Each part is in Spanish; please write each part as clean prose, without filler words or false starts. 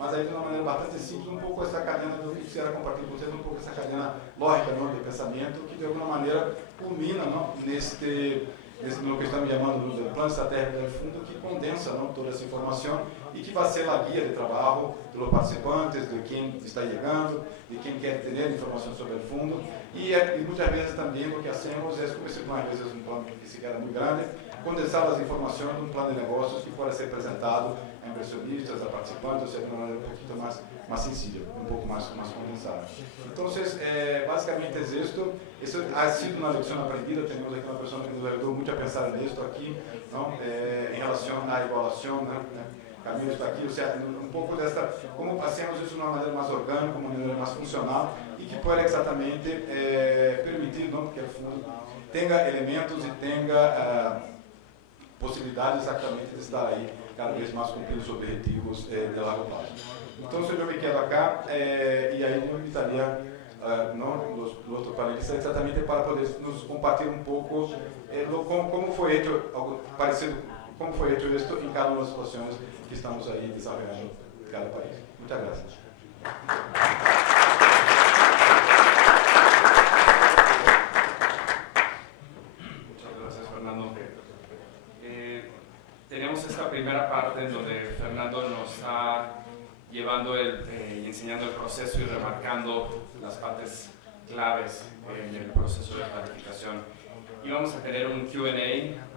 mas aí de uma maneira bastante simples, um pouco essa cadena do que quisiera compartilhar com vocês, um pouco essa cadena lógica, não, de pensamento, que de alguma maneira culmina, não, no que estamos chamando do plano estratégico do fundo, que condensa, não, toda essa informação e que vai ser a guia de trabalho dos participantes, de quem está chegando, de quem quer ter informação sobre o fundo. E muitas vezes também o que hacemos é, como se uma vez um plano que se quer muito grande, condensar as informações de um plano de negócios que pode ser apresentado a inversionistas, a participantes, ou seja, de uma maneira um pouquinho mais sensível, um pouco mais condensada. Então, basicamente é isto. Isso ha sido uma lição aprendida. Temos aqui uma pessoa que nos ajudou muito a pensar nisso aqui, não? Em relação à igualação, né? Camilo está aqui, ou seja, um pouco desta, como passemos isso de uma maneira mais orgânica, uma maneira mais funcional e que pode exatamente permitir, não, que o fundo tenha elementos e tenha possibilidades exatamente de estar aí cada vez mais cumprindo os objetivos de largo prazo. Então, se eu me quedo acá, e aí eu invitaria os outros panelistas exatamente para poder nos compartilhar um pouco como foi feito algo parecido, como foi feito isso em cada uma das situações que estamos aí desenvolvendo em cada país. Muchas gracias. Muchas gracias, Fernando. Tenemos esta primera parte en donde Fernando nos está llevando y enseñando el proceso y remarcando las partes claves en el proceso de planificación. Y vamos a tener un Q&A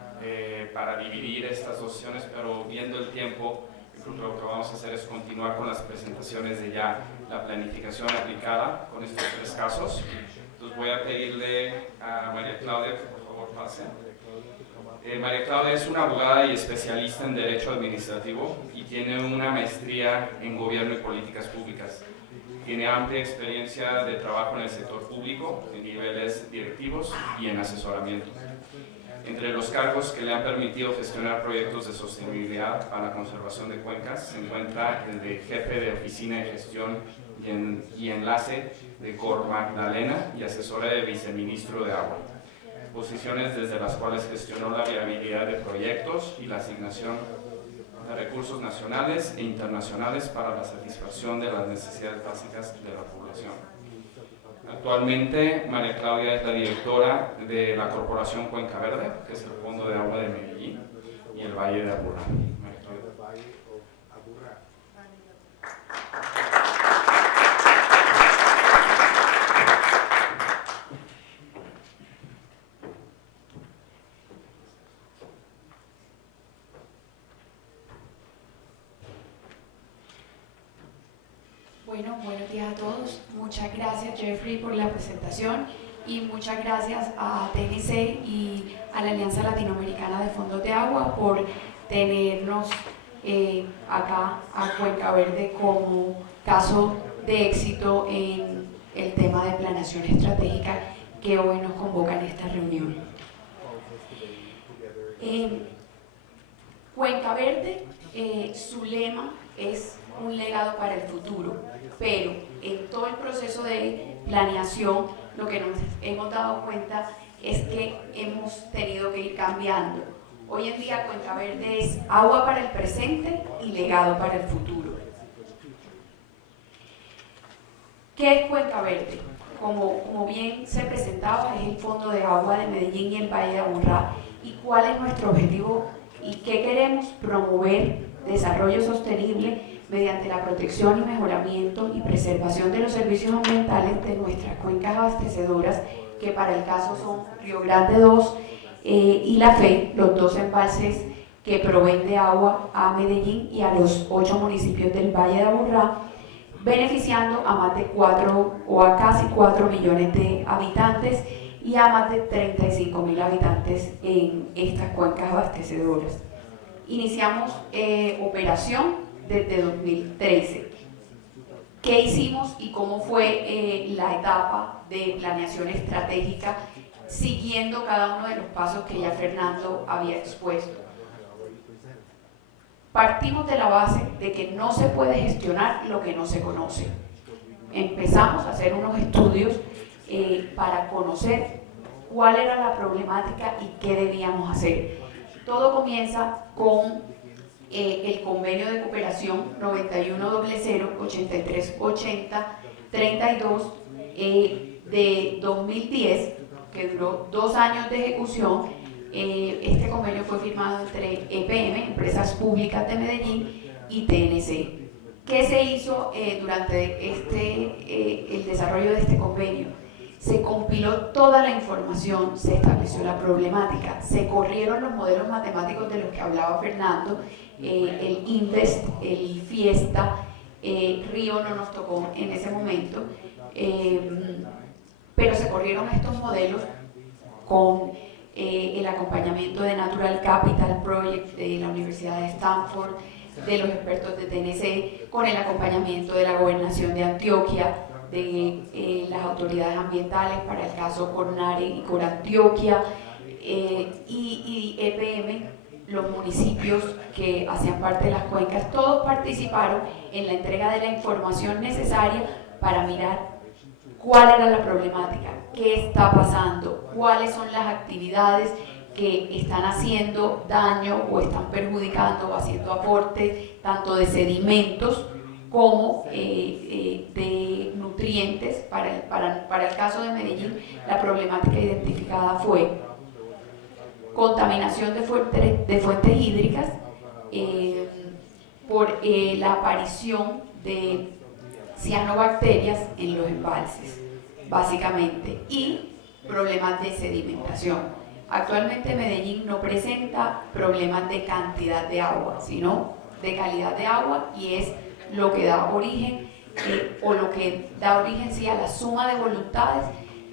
para dividir estas dos sesiones, pero viendo el tiempo, lo que vamos a hacer es continuar con las presentaciones de ya la planificación aplicada con estos tres casos. Entonces voy a pedirle a María Claudia que por favor pase. María Claudia es una abogada y especialista en Derecho Administrativo y tiene una maestría en Gobierno y Políticas Públicas. Tiene amplia experiencia de trabajo en el sector público, en niveles directivos y en asesoramiento. Entre los cargos que le han permitido gestionar proyectos de sostenibilidad para la conservación de cuencas se encuentra el de jefe de oficina de gestión y enlace de Cor Magdalena y asesora de viceministro de Agua. Posiciones desde las cuales gestionó la viabilidad de proyectos y la asignación de recursos nacionales e internacionales para la satisfacción de las necesidades básicas de la población. Actualmente, María Claudia es la directora de la Corporación Cuenca Verde, que es el Fondo de Agua de Medellín, y el Valle de Aburrá. Bueno, buenos días a todos. Muchas gracias, Jeffrey, por la presentación y muchas gracias a TNC y a la Alianza Latinoamericana de Fondos de Agua por tenernos acá a Cuenca Verde como caso de éxito en el tema de planeación estratégica que hoy nos convoca en esta reunión. Cuenca Verde, su lema es un legado para el futuro, pero en todo el proceso de planeación lo que nos hemos dado cuenta es que hemos tenido que ir cambiando. Hoy en día Cuenca Verde es agua para el presente y legado para el futuro. ¿Qué es Cuenca Verde? Como bien se presentaba, es el Fondo de Agua de Medellín y el Valle de Aburrá. ¿Y cuál es nuestro objetivo y qué queremos? Promover desarrollo sostenible mediante la protección y mejoramiento y preservación de los servicios ambientales de nuestras cuencas abastecedoras, que para el caso son Río Grande 2 y La Fe, los dos embalses que proveen de agua a Medellín y a los 8 municipios del Valle de Aburrá, beneficiando a más de 4 o a casi 4 millones de habitantes y a más de 35.000 habitantes en estas cuencas abastecedoras. Iniciamos operación desde 2013. ¿Qué hicimos y cómo fue la etapa de planeación estratégica siguiendo cada uno de los pasos que ya Fernando había expuesto? Partimos de la base de que no se puede gestionar lo que no se conoce. Empezamos a hacer unos estudios para conocer cuál era la problemática y qué debíamos hacer. Todo comienza con el convenio de cooperación 9100-8380-32 de 2010, que duró 2 años de ejecución. Este convenio fue firmado entre EPM, Empresas Públicas de Medellín, y TNC. ¿Qué se hizo durante el desarrollo de este convenio? Se compiló toda la información, se estableció la problemática, se corrieron los modelos matemáticos de los que hablaba Fernando, el Invest, el Fiesta, Río no nos tocó en ese momento, pero se corrieron estos modelos con el acompañamiento de Natural Capital Project de la Universidad de Stanford, de los expertos de TNC, con el acompañamiento de la Gobernación de Antioquia, de las autoridades ambientales para el caso Cornare y Corantioquia, y EPM, los municipios que hacían parte de las cuencas, todos participaron en la entrega de la información necesaria para mirar cuál era la problemática, qué está pasando, cuáles son las actividades que están haciendo daño o están perjudicando o haciendo aportes tanto de sedimentos como de nutrientes. Para el caso de Medellín, la problemática identificada fue contaminación de fuentes hídricas por la aparición de cianobacterias en los embalses, básicamente, y problemas de sedimentación. Actualmente Medellín no presenta problemas de cantidad de agua, sino de calidad de agua, y es lo que da origen, o lo que da origen sí, a la suma de voluntades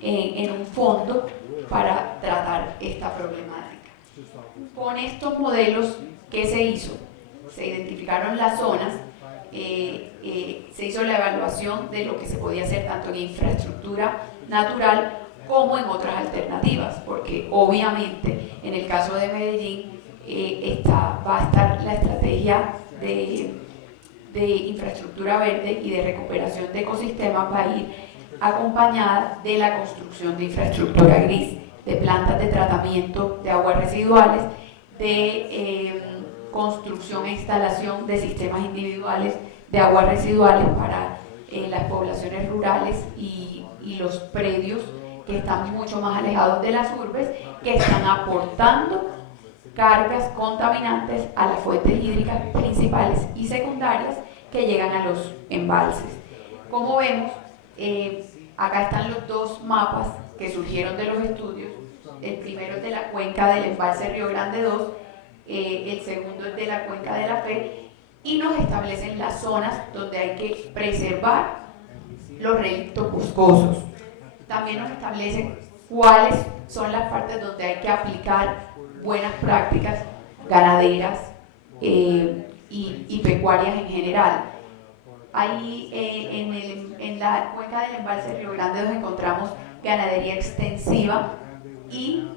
en un fondo para tratar esta problemática. Con estos modelos, ¿qué se hizo? Se identificaron las zonas, se hizo la evaluación de lo que se podía hacer tanto en infraestructura natural como en otras alternativas, porque obviamente en el caso de Medellín va a estar la estrategia de infraestructura verde y de recuperación de ecosistemas, va a ir acompañada de la construcción de infraestructura gris, de plantas de tratamiento de aguas residuales, de construcción e instalación de sistemas individuales de aguas residuales para las poblaciones rurales y los predios que están mucho más alejados de las urbes, que están aportando cargas contaminantes a las fuentes hídricas principales y secundarias que llegan a los embalses. Como vemos, acá están los dos mapas que surgieron de los estudios. El primero es de la cuenca del embalse Río Grande 2, el segundo es de la cuenca de la Fe, y nos establecen las zonas donde hay que preservar los relictos boscosos. También nos establecen cuáles son las partes donde hay que aplicar buenas prácticas ganaderas y pecuarias en general. Ahí en la cuenca del embalse Río Grande 2 encontramos ganadería extensiva y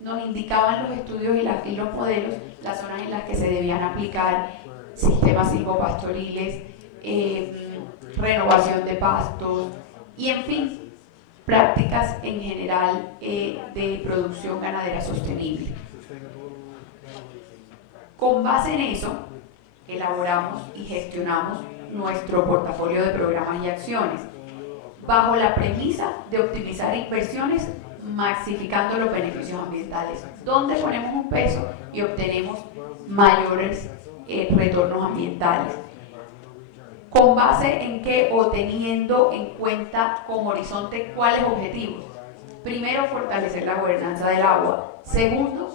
nos indicaban los estudios y los modelos las zonas en las que se debían aplicar sistemas silvopastoriles, renovación de pastos y, en fin, prácticas en general de producción ganadera sostenible. Con base en eso, elaboramos y gestionamos nuestro portafolio de programas y acciones, bajo la premisa de optimizar inversiones maxificando los beneficios ambientales, donde ponemos un peso y obtenemos mayores retornos ambientales. ¿Con base en qué o teniendo en cuenta como horizonte cuáles objetivos? Primero, fortalecer la gobernanza del agua. Segundo,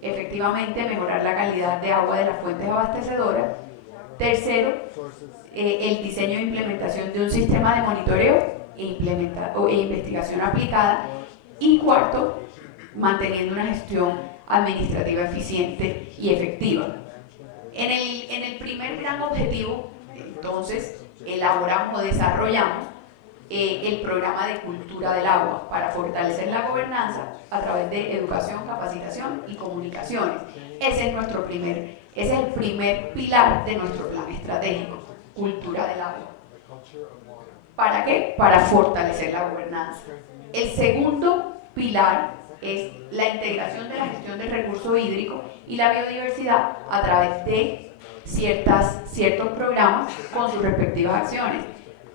efectivamente mejorar la calidad de agua de las fuentes abastecedoras. Tercero, el diseño e implementación de un sistema de monitoreo e investigación aplicada. Y cuarto, manteniendo una gestión administrativa eficiente y efectiva. En el primer gran objetivo, entonces, elaboramos o desarrollamos el programa de cultura del agua para fortalecer la gobernanza a través de educación, capacitación y comunicaciones. Ese es el primer pilar de nuestro plan estratégico, cultura del agua. ¿Para qué? Para fortalecer la gobernanza. El segundo pilar es la integración de la gestión del recurso hídrico y la biodiversidad a través de ciertos programas con sus respectivas acciones,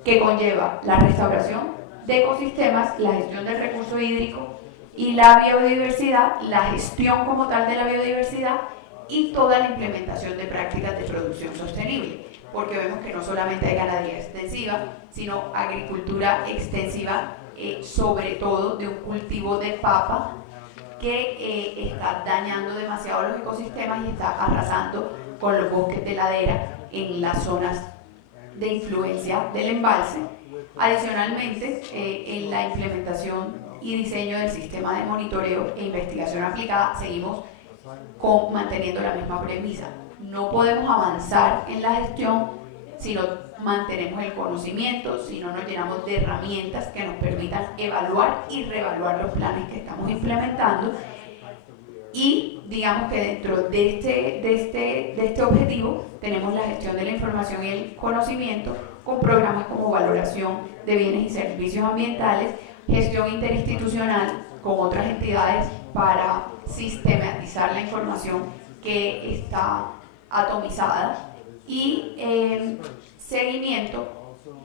que conlleva la restauración de ecosistemas, la gestión del recurso hídrico y la biodiversidad, la gestión como tal de la biodiversidad y toda la implementación de prácticas de producción sostenible, porque vemos que no solamente hay ganadería extensiva, sino agricultura extensiva, sobre todo de un cultivo de papa que está dañando demasiado los ecosistemas y está arrasando con los bosques de ladera en las zonas de influencia del embalse. Adicionalmente, en la implementación y diseño del sistema de monitoreo e investigación aplicada, seguimos manteniendo la misma premisa. No podemos avanzar en la gestión si no mantenemos el conocimiento, si no nos llenamos de herramientas que nos permitan evaluar y reevaluar los planes que estamos implementando. Y digamos que dentro de este objetivo tenemos la gestión de la información y el conocimiento con programas como valoración de bienes y servicios ambientales, gestión interinstitucional con otras entidades para sistematizar la información que está atomizada y seguimiento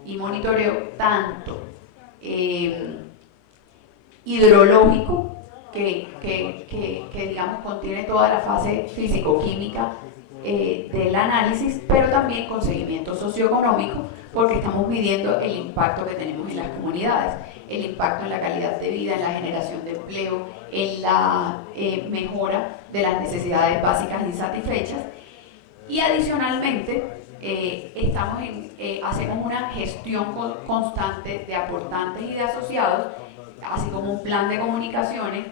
y monitoreo tanto hidrológico que digamos contiene toda la fase físico-química del análisis, pero también con seguimiento socioeconómico, porque estamos midiendo el impacto que tenemos en las comunidades, el impacto en la calidad de vida, en la generación de empleo, en la mejora de las necesidades básicas insatisfechas. Y adicionalmente hacemos una gestión constante de aportantes y de asociados, así como un plan de comunicaciones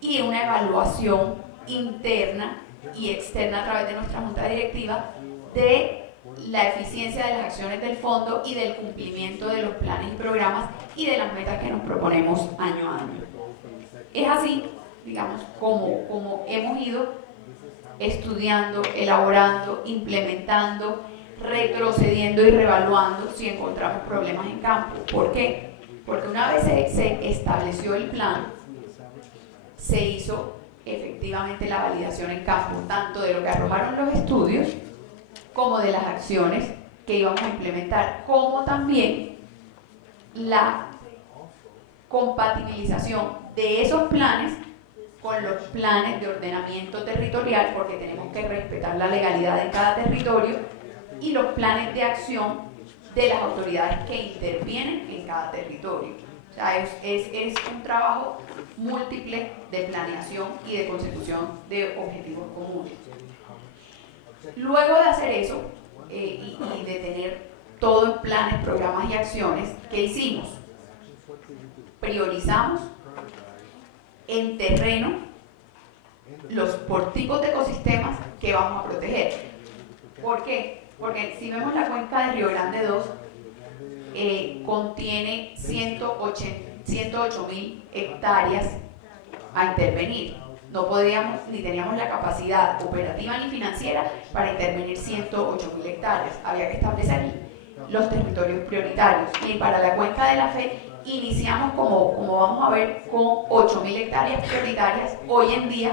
y una evaluación interna y externa a través de nuestra junta directiva de la eficiencia de las acciones del fondo y del cumplimiento de los planes y programas y de las metas que nos proponemos año a año. Es así, digamos, como hemos ido estudiando, elaborando, implementando, retrocediendo y reevaluando si encontramos problemas en campo. ¿Por qué? Porque una vez se estableció el plan, se hizo efectivamente la validación en campo, tanto de lo que arrojaron los estudios, como de las acciones que íbamos a implementar, como también la compatibilización de esos planes con los planes de ordenamiento territorial, porque tenemos que respetar la legalidad de cada territorio, y los planes de acción de las autoridades que intervienen en cada territorio. O sea, es un trabajo múltiple de planeación y de consecución de objetivos comunes. Luego de hacer eso y de tener todo en planes, programas y acciones, ¿qué hicimos? Priorizamos en terreno por tipos de ecosistemas que vamos a proteger. ¿Por qué? Porque si vemos la cuenca de Río Grande 2, contiene 108.000 hectáreas a intervenir. No podíamos ni teníamos la capacidad operativa ni financiera para intervenir 108.000 hectáreas. Había que establecer los territorios prioritarios. Y para la cuenca de la Fe iniciamos, como vamos a ver, con 8.000 hectáreas prioritarias. Hoy en día,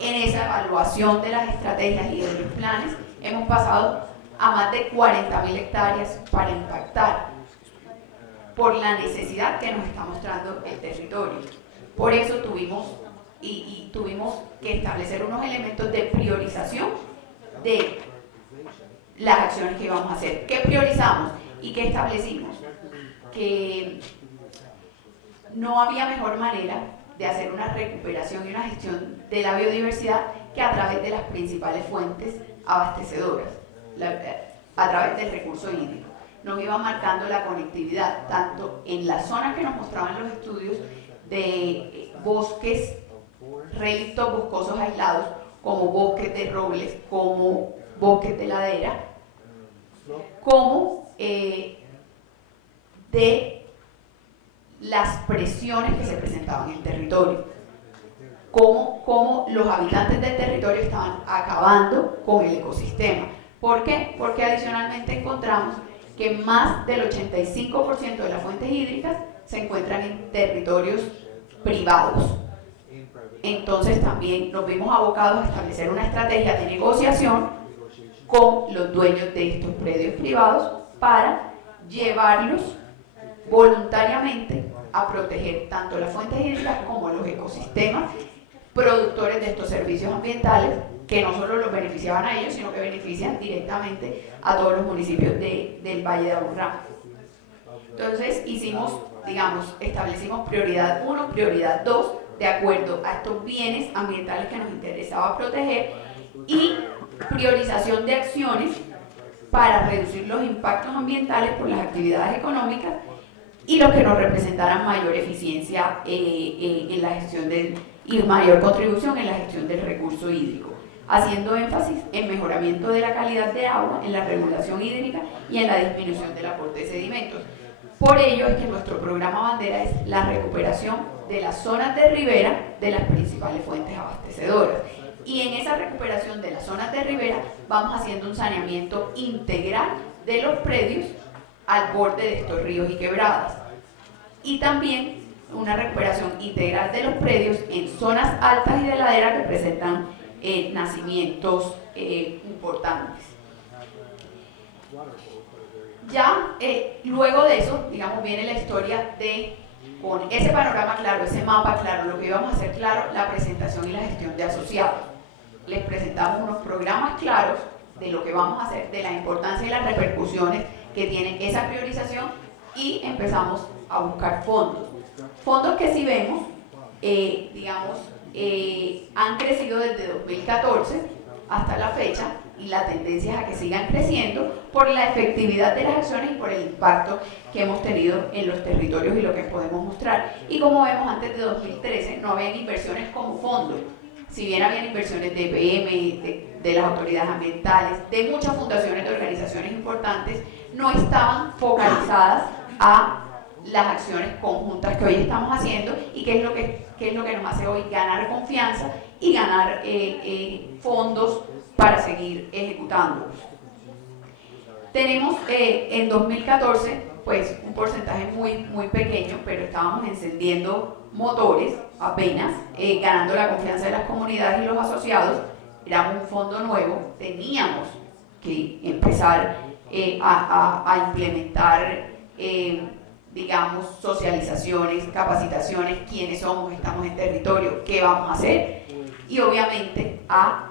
en esa evaluación de las estrategias y de los planes, hemos pasado a más de 40.000 hectáreas para impactar, por la necesidad que nos está mostrando el territorio. Por eso tuvimos que establecer unos elementos de priorización de las acciones que íbamos a hacer. ¿Qué priorizamos y qué establecimos? Que no había mejor manera de hacer una recuperación y una gestión de la biodiversidad que a través de las principales fuentes abastecedoras, a través del recurso hídrico. Nos iba marcando la conectividad, tanto en las zonas que nos mostraban los estudios de bosques, relictos boscosos aislados, como bosques de robles, como bosques de ladera, como de las presiones que se presentaban en el territorio, como los habitantes del territorio estaban acabando con el ecosistema. ¿Por qué? Porque adicionalmente encontramos que más del 85% de las fuentes hídricas se encuentran en territorios privados. entonces también nos vimos abocados a establecer una estrategia de negociación con los dueños de estos predios privados para llevarlos voluntariamente a proteger tanto las fuentes hídricas como los ecosistemas productores de estos servicios ambientales, que no solo los beneficiaban a ellos, sino que benefician directamente a todos los municipios del Valle de Aburrá. Entonces establecimos prioridad 1, prioridad 2, de acuerdo a estos bienes ambientales que nos interesaba proteger, y priorización de acciones para reducir los impactos ambientales por las actividades económicas y los que nos representaran mayor eficiencia en la gestión y mayor contribución en la gestión del recurso hídrico, haciendo énfasis en mejoramiento de la calidad de agua, en la regulación hídrica y en la disminución del aporte de sedimentos. Por ello es que nuestro programa bandera es la recuperación de las zonas de ribera de las principales fuentes abastecedoras. Y en esa recuperación de las zonas de ribera vamos haciendo un saneamiento integral de los predios al borde de estos ríos y quebradas. Y también una recuperación integral de los predios en zonas altas y de ladera que presentan nacimientos importantes. Ya luego de eso, viene la historia con ese panorama claro, ese mapa claro, lo que íbamos a hacer claro, la presentación y la gestión de asociados. Les presentamos unos programas claros de lo que vamos a hacer, de la importancia y las repercusiones que tiene esa priorización, y empezamos a buscar fondos. Fondos que, si vemos, han crecido desde 2014 hasta la fecha, y la tendencia es a que sigan creciendo por la efectividad de las acciones y por el impacto que hemos tenido en los territorios y lo que podemos mostrar. Y como vemos, antes de 2013 no habían inversiones como fondos. Si bien habían inversiones de EPM, de las autoridades ambientales, de muchas fundaciones, de organizaciones importantes, no estaban focalizadas a las acciones conjuntas que hoy estamos haciendo, y qué es lo que nos hace hoy ganar confianza y ganar fondos para seguir ejecutándolos. Tenemos en 2014 pues un porcentaje muy pequeño, pero estábamos encendiendo motores apenas, ganando la confianza de las comunidades y los asociados. Era un fondo nuevo, teníamos que empezar a implementar socializaciones, capacitaciones, quiénes somos, estamos en territorio, qué vamos a hacer, y obviamente a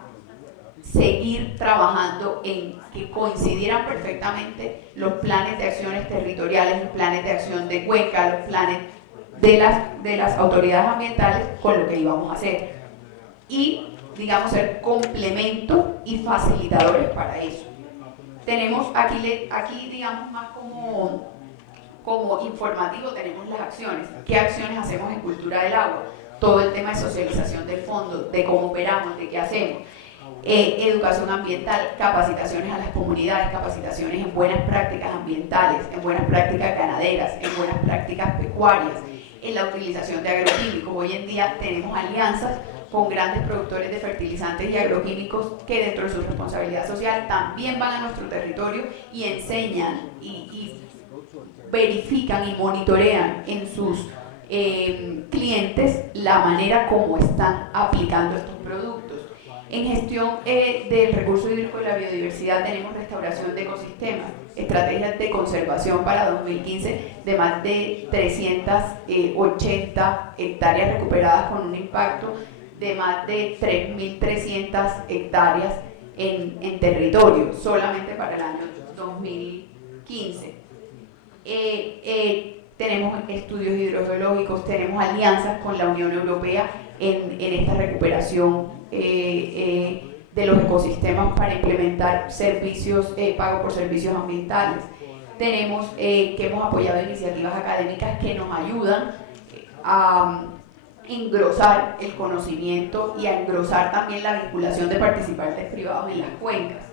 seguir trabajando en que coincidieran perfectamente los planes de acciones territoriales, los planes de acción de cuenca, los planes de las autoridades ambientales con lo que íbamos a hacer, y ser complemento y facilitadores para eso. Tenemos aquí más como informativo, tenemos las acciones. ¿Qué acciones hacemos en cultura del agua? Todo el tema de socialización del fondo, de cómo operamos, de qué hacemos. Educación ambiental, capacitaciones a las comunidades, capacitaciones en buenas prácticas ambientales, en buenas prácticas ganaderas, en buenas prácticas pecuarias, en la utilización de agroquímicos. Hoy en día tenemos alianzas con grandes productores de fertilizantes y agroquímicos que, dentro de su responsabilidad social, también van a nuestro territorio y enseñan y verifican y monitorean en sus clientes la manera como están aplicando estos productos. En gestión del recurso hídrico y la biodiversidad tenemos restauración de ecosistemas, estrategias de conservación para 2015 de más de 380 hectáreas recuperadas con un impacto de más de 3.300 hectáreas en territorio, solamente para el año 2015. Tenemos estudios hidrogeológicos, tenemos alianzas con la Unión Europea en esta recuperación de los ecosistemas para implementar servicios, pago por servicios ambientales. Tenemos que hemos apoyado iniciativas académicas que nos ayudan a engrosar el conocimiento y a engrosar también la vinculación de participantes privados en las cuencas.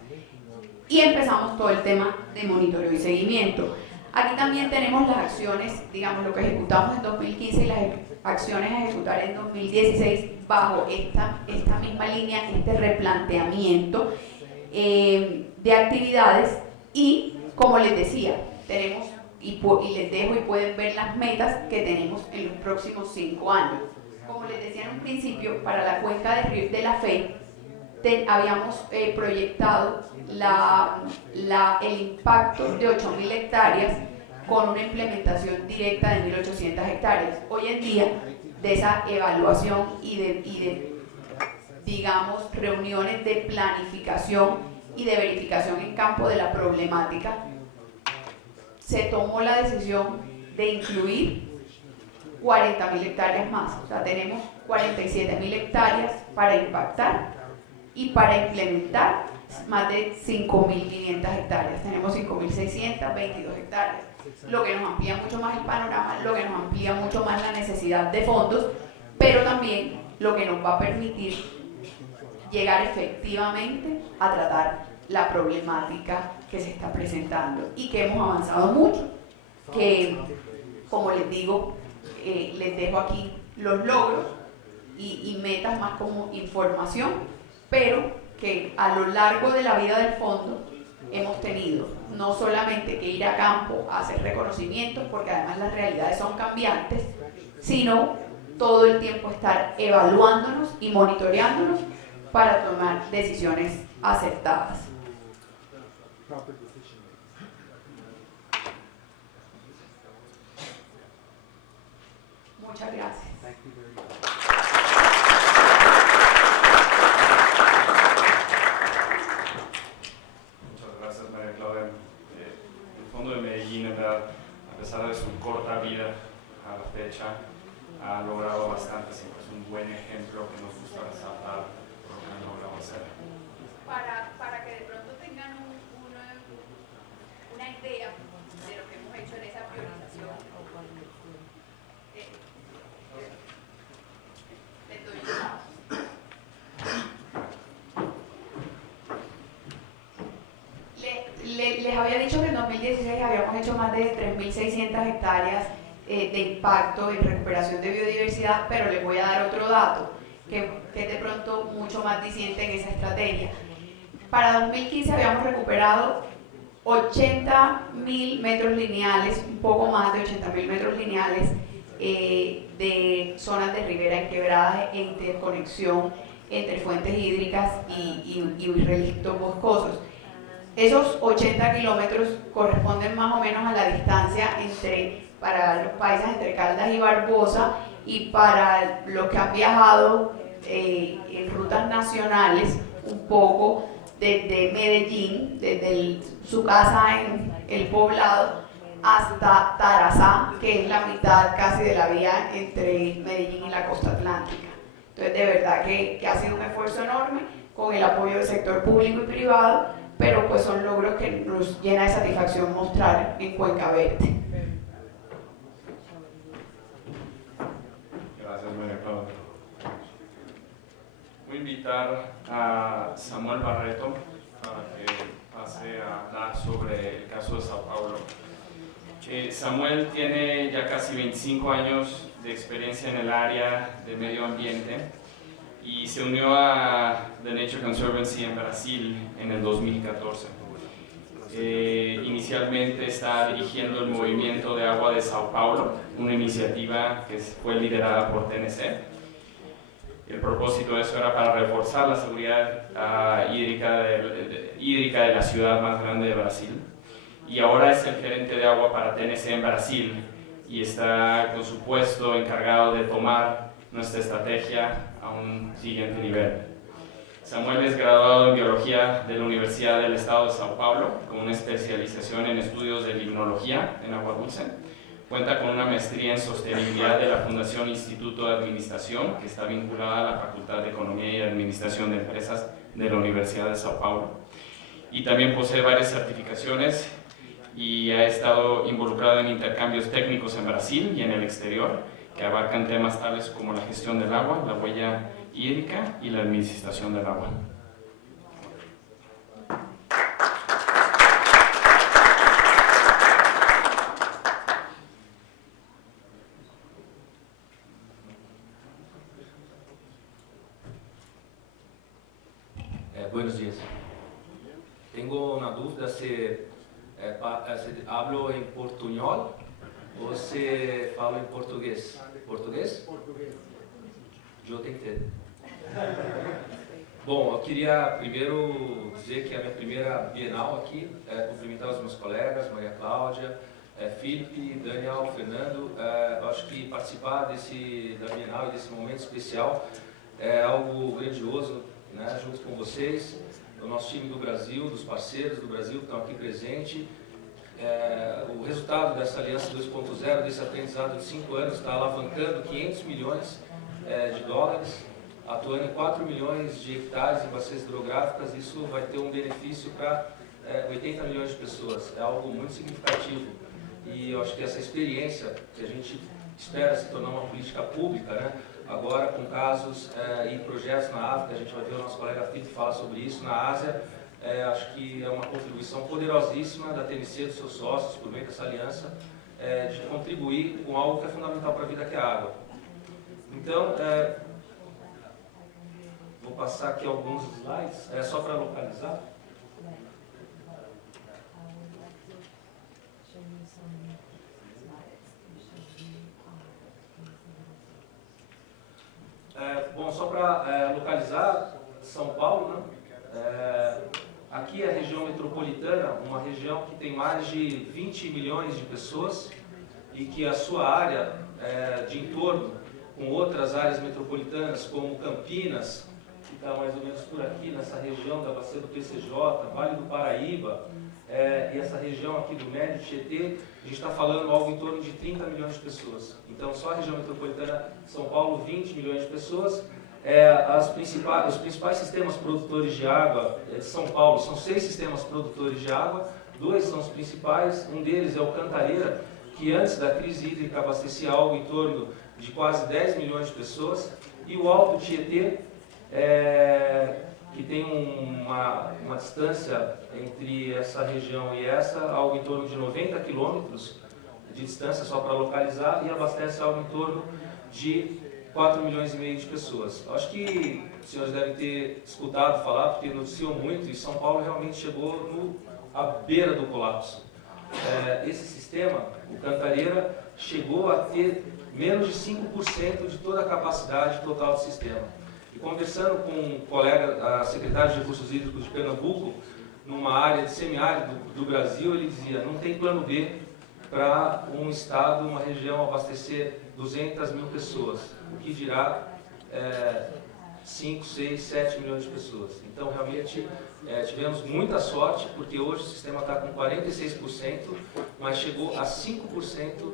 Y empezamos todo el tema de monitoreo y seguimiento. Aquí también tenemos las acciones, lo que ejecutamos en 2015 y las acciones a ejecutar en 2016 bajo esta misma línea, este replanteamiento de actividades. Y como les decía, tenemos, y les dejo y pueden ver las metas que tenemos en los próximos 5 años. como les decía en un principio, para la cuenca de la Fe, habíamos proyectado el impacto de 8.000 hectáreas con una implementación directa de 1.800 hectáreas. Hoy en día, de esa evaluación y de digamos, reuniones de planificación y de verificación en campo de la problemática, se tomó la decisión de incluir 40.000 hectáreas más. O sea, tenemos 47.000 hectáreas para impactar y para implementar más de 5.500 hectáreas. Tenemos 5.622 hectáreas, lo que nos amplía mucho más el panorama, lo que nos amplía mucho más la necesidad de fondos, pero también lo que nos va a permitir llegar efectivamente a tratar la problemática que se está presentando y que hemos avanzado mucho, que como les digo, les dejo aquí los logros y metas más como información, pero que a lo largo de la vida del fondo hemos tenido no solamente que ir a campo a hacer reconocimientos, porque además las realidades son cambiantes, sino todo el tiempo estar evaluándonos y monitoreándonos para tomar decisiones acertadas. Muchas gracias. Muchas gracias, María Claudia. El Fondo de Medellín, en verdad, a pesar de su corta vida a la fecha, ha logrado bastante. Siempre es un buen ejemplo que nos gusta resaltar por lo que han logrado hacer. Para que de pronto tengan una idea de lo que hemos hecho en esa priorización, les doy un dato. Les había dicho que en 2016 habíamos hecho más de 3.600 hectáreas de impacto en recuperación de biodiversidad, pero les voy a dar otro dato que es de pronto mucho más diciente en esa estrategia. Para 2015 habíamos recuperado 80.000 metros lineales, un poco más de 80.000 metros lineales de zonas de ribera en quebradas e interconexión entre fuentes hídricas y relictos boscosos. Esos 80 kilómetros corresponden más o menos a la distancia para los paisas entre Caldas y Barbosa, y para los que han viajado en rutas nacionales un poco desde Medellín, desde su casa en el Poblado hasta Tarazá, que es la mitad casi de la vía entre Medellín y la costa atlántica. Entonces, de verdad que ha sido un esfuerzo enorme con el apoyo del sector público y privado, pero pues son logros que nos llena de satisfacción mostrar en Cuenca Verde. Gracias, María Claudia. Voy a invitar a Samuel Barreto para que pase a hablar sobre el caso de Sao Paulo. Samuel tiene ya casi 25 años de experiencia en el área de medio ambiente y se unió a The Nature Conservancy en Brasil en el 2014. Inicialmente está dirigiendo el Movimiento de Agua de Sao Paulo, una iniciativa que fue liderada por TNC. El propósito de eso era para reforzar la seguridad hídrica de la ciudad más grande de Brasil. Y ahora es el gerente de agua para TNC en Brasil y está con su puesto encargado de tomar nuestra estrategia a un siguiente nivel. Samuel es graduado en Biología de la Universidad del Estado de Sao Paulo, con una especialización en estudios de limnología en agua dulce. Cuenta con una maestría en sostenibilidad de la Fundación Instituto de Administración, que está vinculada a la Facultad de Economía y Administración de Empresas de la Universidad de Sao Paulo. Y también posee varias certificaciones y ha estado involucrado en intercambios técnicos en Brasil y en el exterior, que abarcan temas tales como la gestión del agua, la huella hídrica y la administración del agua. Buenos días. Tengo una duda si hablo en portuñol o se fala en portugués. ¿Portugués? eu tentei. Bom, eu queria primeiro dizer que é a minha primeira Bienal aqui, cumprimentar os meus colegas, Maria Cláudia, Felipe, Daniel, Fernando. Eu acho que participar da Bienal e desse momento especial é algo grandioso, né, junto com vocês, o nosso time do Brasil, dos parceiros do Brasil que estão aqui presentes. O resultado dessa Aliança 2.0, desse aprendizado de 5 anos, está alavancando 500 milhões de dólares, atuando em 4 milhões de hectares em bacias hidrográficas. Isso vai ter um benefício para 80 milhões de pessoas. É algo muito significativo. E eu acho que essa experiência, que a gente espera se tornar uma política pública, né? Agora com casos e projetos na África, a gente vai ver o nosso colega Felipe falar sobre isso, na Ásia, acho que é uma contribuição poderosíssima da TNC, dos seus sócios, por meio dessa aliança, de contribuir com algo que é fundamental para a vida, que é a água. Então, vou passar aqui alguns slides, só para localizar. Bom, só para localizar São Paulo, né? Aqui é a região metropolitana, uma região que tem mais de 20 milhões de pessoas e que a sua área de entorno, com outras áreas metropolitanas como Campinas, que está mais ou menos por aqui, nessa região da Bacia do PCJ, Vale do Paraíba, e essa região aqui do Médio Tietê, a gente está falando algo em torno de 30 milhões de pessoas. Então, só a região metropolitana de São Paulo, 20 milhões de pessoas. Os principais sistemas produtores de água de São Paulo são 6 sistemas produtores de água, 2 são os principais, um deles é o Cantareira, que antes da crise hídrica abastecia algo em torno de quase 10 milhões de pessoas, e o Alto Tietê, que tem uma distância entre essa região e essa, algo em torno de 90 quilômetros de distância, só para localizar, e abastece algo em torno de 4 milhões e meio de pessoas. Acho que os senhores devem ter escutado falar, porque noticiou muito, e São Paulo realmente chegou à beira do colapso. Esse sistema, o Cantareira, chegou a ter menos de 5% de toda a capacidade total do sistema. E conversando com um colega, a secretária de Recursos Hídricos de Pernambuco, numa área de semiárido do Brasil, ele dizia: não tem plano B para um estado, uma região abastecer 200 mil pessoas, o que dirá 5, 6, 7 milhões de pessoas. Então, realmente, tivemos muita sorte, porque hoje o sistema está com 46%, mas chegou a 5%